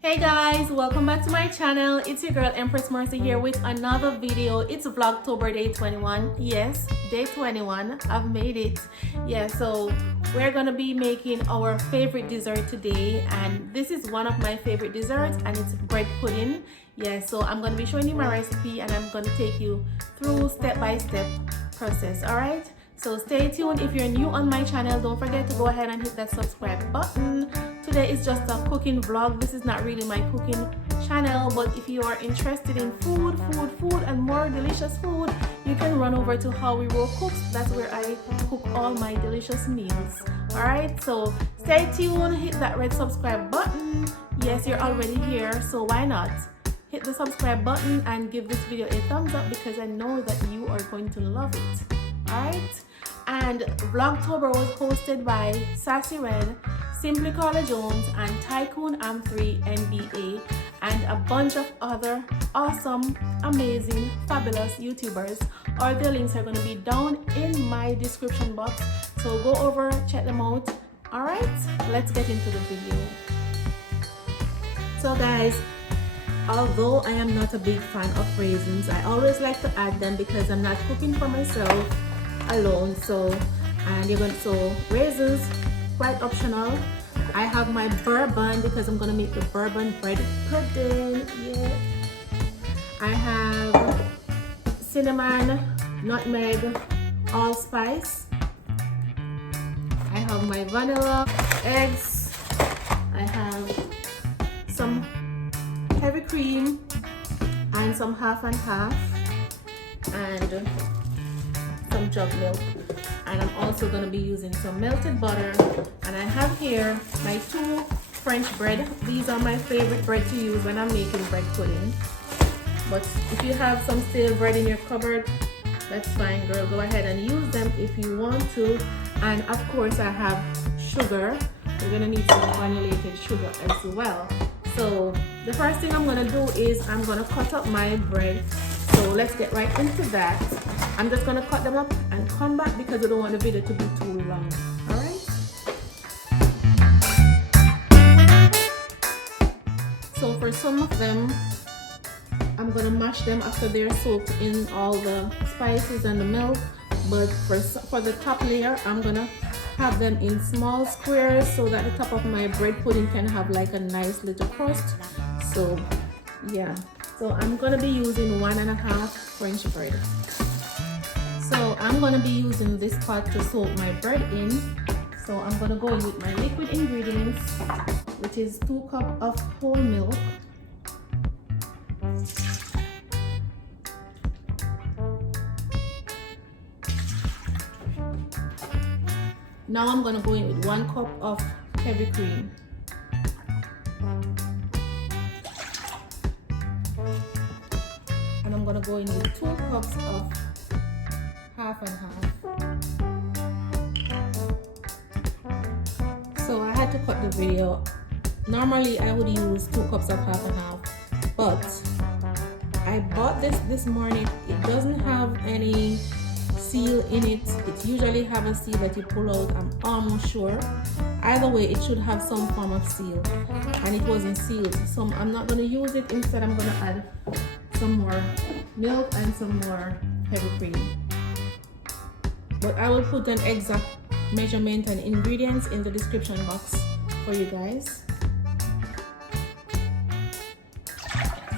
Hey guys, welcome back to my channel. It's your girl Empress Mercy here with another video. It's vlogtober day 21. Yes, day 21. I've made it. Yeah, so we're gonna be making our favorite dessert today, and this is one of my favorite desserts, and it's bread pudding. Yeah, so I'm gonna be showing you my recipe, and I'm gonna take you through step-by-step process. All right, so stay tuned. If you're new on my channel, don't forget to go ahead and hit that subscribe button. Today is just a cooking vlog. This is not really my cooking channel, but if you are interested in food and more delicious food, you can run over to howwerowe cooks. That's where I cook all my delicious meals. All right, so stay tuned, hit that red subscribe button. Yes, you're already here, so why not hit the subscribe button and give this video a thumbs up, because I know that you are going to love it. All right, and vlogtober was hosted by Sassy Red, Simply Carla Jones, and Tycoon Am3 NBA, and a bunch of other awesome, amazing, fabulous YouTubers. All their links are going to be down in my description box, so go over, check them out. All right, let's get into the video. So guys, although I am not a big fan of raisins, I always like to add them because I'm not cooking for myself alone. So raisins, quite optional. I have my bourbon because I'm gonna make the bourbon bread pudding. Yeah. I have cinnamon, nutmeg, allspice. I have my vanilla, eggs. I have some heavy cream and some half and half, and some jug milk. And I'm also going to be using some melted butter, and I have here my 2 French bread. These are my favorite bread to use when I'm making bread pudding, but if you have some stale bread in your cupboard, that's fine, girl. Go ahead and use them if you want to. And of course I have sugar. We're going to need some granulated sugar as well. So the first thing I'm going to do is I'm going to cut up my bread. So let's get right into that. I'm just going to cut them up and come back because I don't want the video to be too long. Alright? So for some of them, I'm going to mash them after they're soaked in all the spices and the milk. But for the top layer, I'm going to have them in small squares so that the top of my bread pudding can have like a nice little crust. So yeah. So I'm going to be using 1.5 French bread. So I'm going to be using this pot to soak my bread in. So I'm going to go in with my liquid ingredients, which is 2 cups of whole milk. Now I'm going to go in with 1 cup of heavy cream. And I'm going to go in with 2 cups of half and half. So I had to cut the video. Normally I would use 2 cups of half and half, but I bought this morning. It doesn't have any seal in it. It usually have a seal that you pull out. I'm almost sure. Either way, it should have some form of seal, and it wasn't sealed. So I'm not going to use it. Instead, I'm going to add some more milk and some more heavy cream. But I will put an exact measurement and ingredients in the description box for you guys.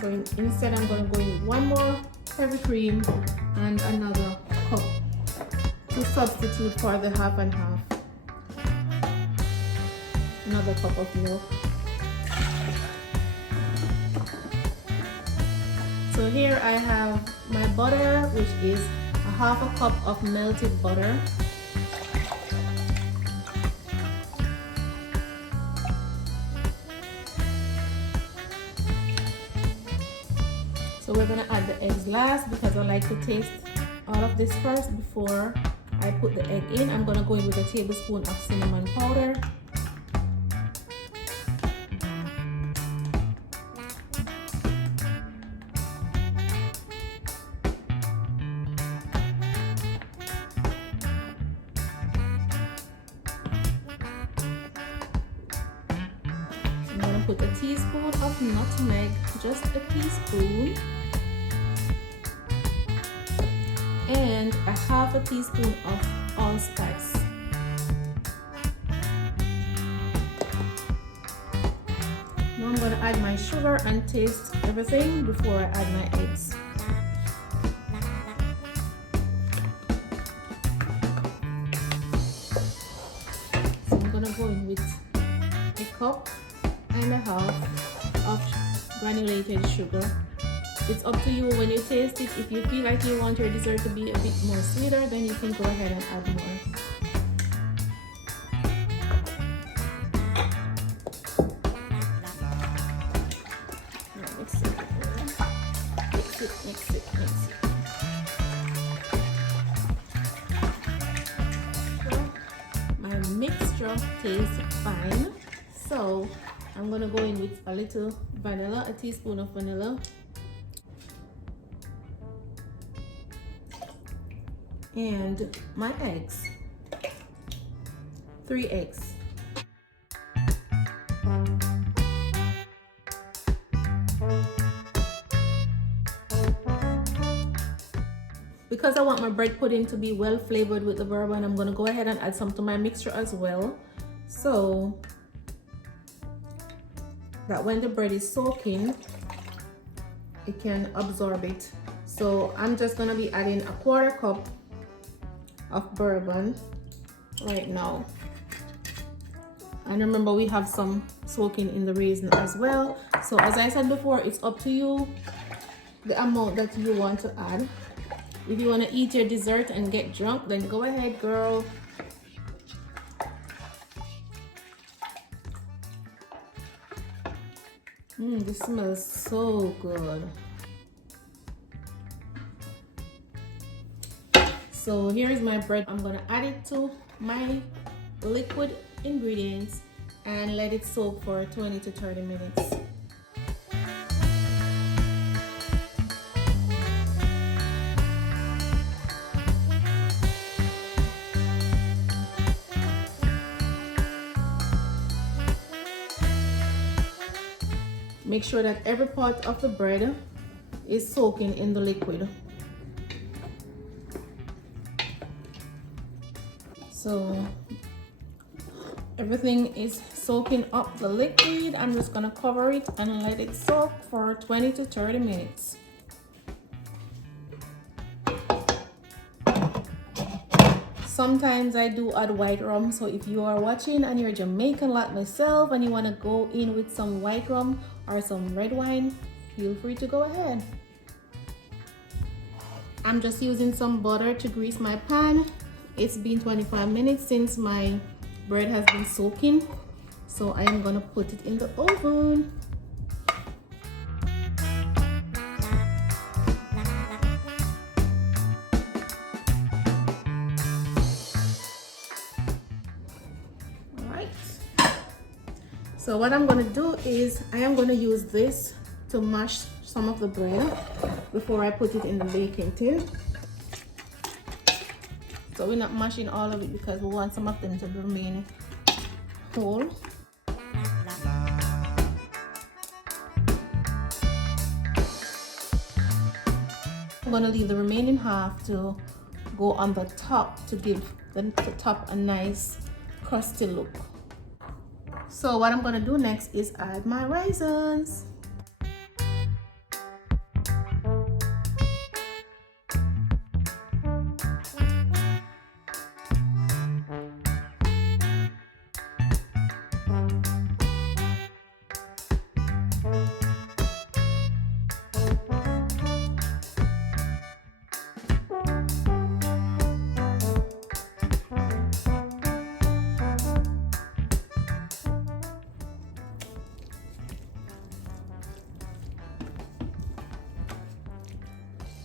So instead, I'm going to go in with 1 more heavy cream and another cup to substitute for the half and half. Another cup of milk. So here I have my butter, which is 1/2 cup of melted butter. So we're gonna add the eggs last because I like to taste all of this first before I put the egg in. I'm gonna go in with a tablespoon of cinnamon powder. put a teaspoon of nutmeg, just a teaspoon, and a half a teaspoon of allspice. Now I'm going to add my sugar and taste everything before I add my eggs. So I'm going to go in with a cup and a half of granulated sugar. It's up to you when you taste it. If you feel like you want your dessert to be a bit more sweeter, then you can go ahead and add more. Mix it. My mixture tastes fine, so I'm gonna go in with a little vanilla, a teaspoon of vanilla, and my eggs, 3 eggs. Because I want my bread pudding to be well flavored with the bourbon, I'm gonna go ahead and add some to my mixture as well, so that when the bread is soaking, it can absorb it. So I'm just gonna be adding a 1/4 cup of bourbon right now. And remember, we have some soaking in the raisin as well. So as I said before, it's up to you the amount that you want to add. If you want to eat your dessert and get drunk, then go ahead, girl. This smells so good. So here's my bread. I'm gonna add it to my liquid ingredients and let it soak for 20 to 30 minutes. Make sure that every part of the bread is soaking in the liquid. So everything is soaking up the liquid. I'm just gonna cover it and let it soak for 20 to 30 minutes. Sometimes I do add white rum, so if you are watching and you're Jamaican like myself and you want to go in with some white rum or some red wine, feel free to go ahead. I'm just using some butter to grease my pan. It's been 25 minutes since my bread has been soaking, so I am gonna put it in the oven. So what I'm gonna do is I am gonna use this to mash some of the bread before I put it in the baking tin. So we're not mashing all of it because we want some of them to remain whole. I'm gonna leave the remaining half to go on the top to give the top a nice crusty look. So what I'm gonna do next is add my raisins.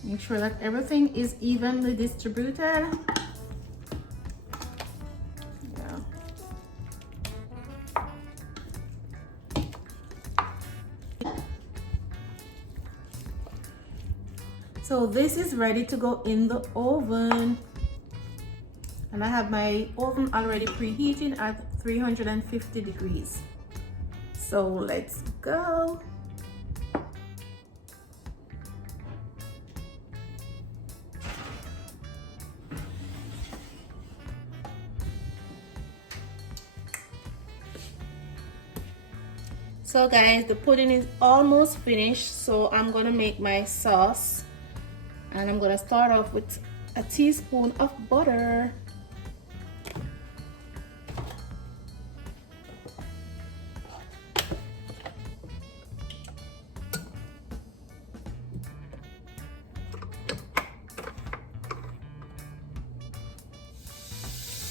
Make sure that everything is evenly distributed. Yeah. So this is ready to go in the oven. And I have my oven already preheating at 350 degrees. So let's go. So guys, the pudding is almost finished, so I'm gonna make my sauce, and I'm gonna start off with a teaspoon of butter.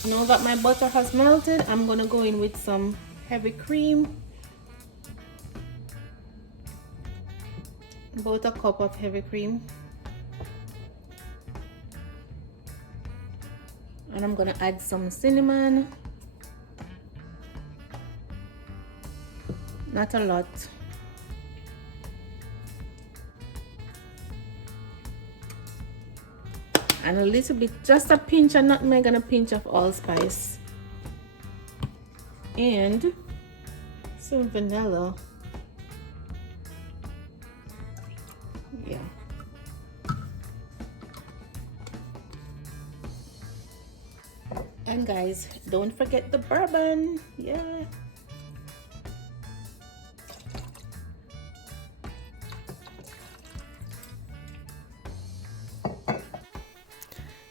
Now that my butter has melted, I'm gonna go in with some heavy cream. About a cup of heavy cream. And I'm gonna add some cinnamon. Not a lot. And a little bit, just a pinch of nutmeg and a pinch of allspice. And some vanilla. Yeah. And guys, don't forget the bourbon. Yeah.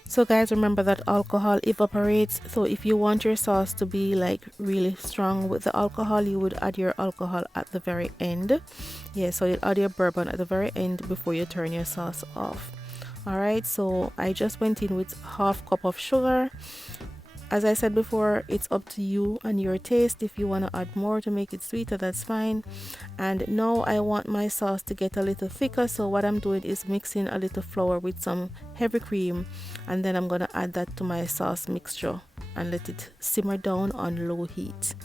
So guys, remember that alcohol evaporates, so if you want your sauce to be like really strong with the alcohol, you would add your alcohol at the very end. Yeah, so you add your bourbon at the very end before you turn your sauce off. All right, so I just went in with half cup of sugar. As I said before, it's up to you and your taste. If you want to add more to make it sweeter, that's fine. And now I want my sauce to get a little thicker, so what I'm doing is mixing a little flour with some heavy cream, and then I'm going to add that to my sauce mixture and let it simmer down on low heat.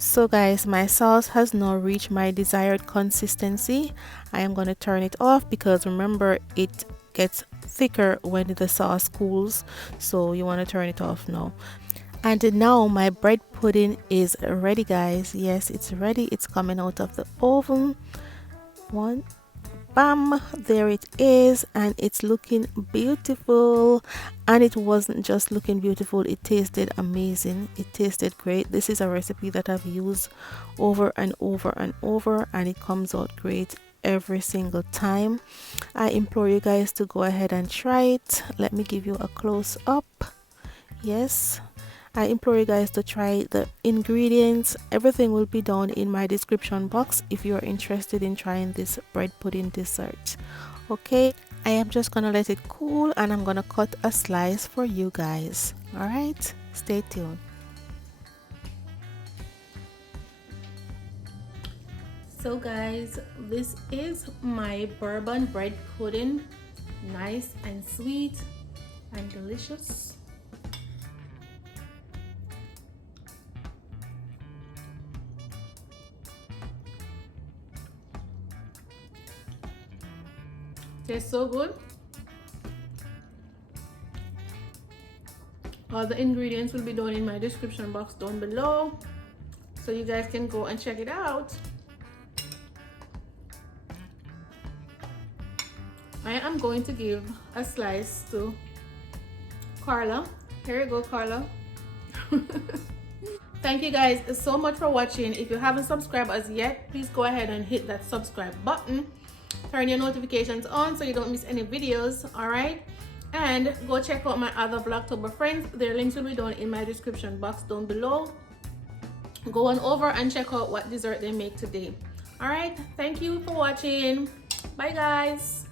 So guys, my sauce has now reached my desired consistency. I am going to turn it off because remember, it gets thicker when the sauce cools, so you want to turn it off now. And now my bread pudding is ready, guys. Yes, it's ready. It's coming out of the oven. One, bam, there it is, and it's looking beautiful. And it wasn't just looking beautiful, it tasted amazing. It tasted great. This is a recipe that I've used over and over and over, and it comes out great every single time. I implore you guys to go ahead and try it. Let me give you a close up. Yes, I implore you guys to try the ingredients. Everything will be down in my description box if you're interested in trying this bread pudding dessert. Okay, I am just gonna let it cool, and I'm gonna cut a slice for you guys. All right, stay tuned. So guys, this is my bourbon bread pudding. Nice and sweet and delicious. Tastes so good. All the ingredients will be down in my description box down below, so you guys can go and check it out. I am going to give a slice to Carla. Here you go, Carla. Thank you guys so much for watching. If you haven't subscribed as yet, please go ahead and hit that subscribe button. Turn your notifications on so you don't miss any videos. All right, and go check out my other vlogtober friends. Their links will be down in my description box down below. Go on over and check out what dessert they make today. All right, thank you for watching. Bye guys.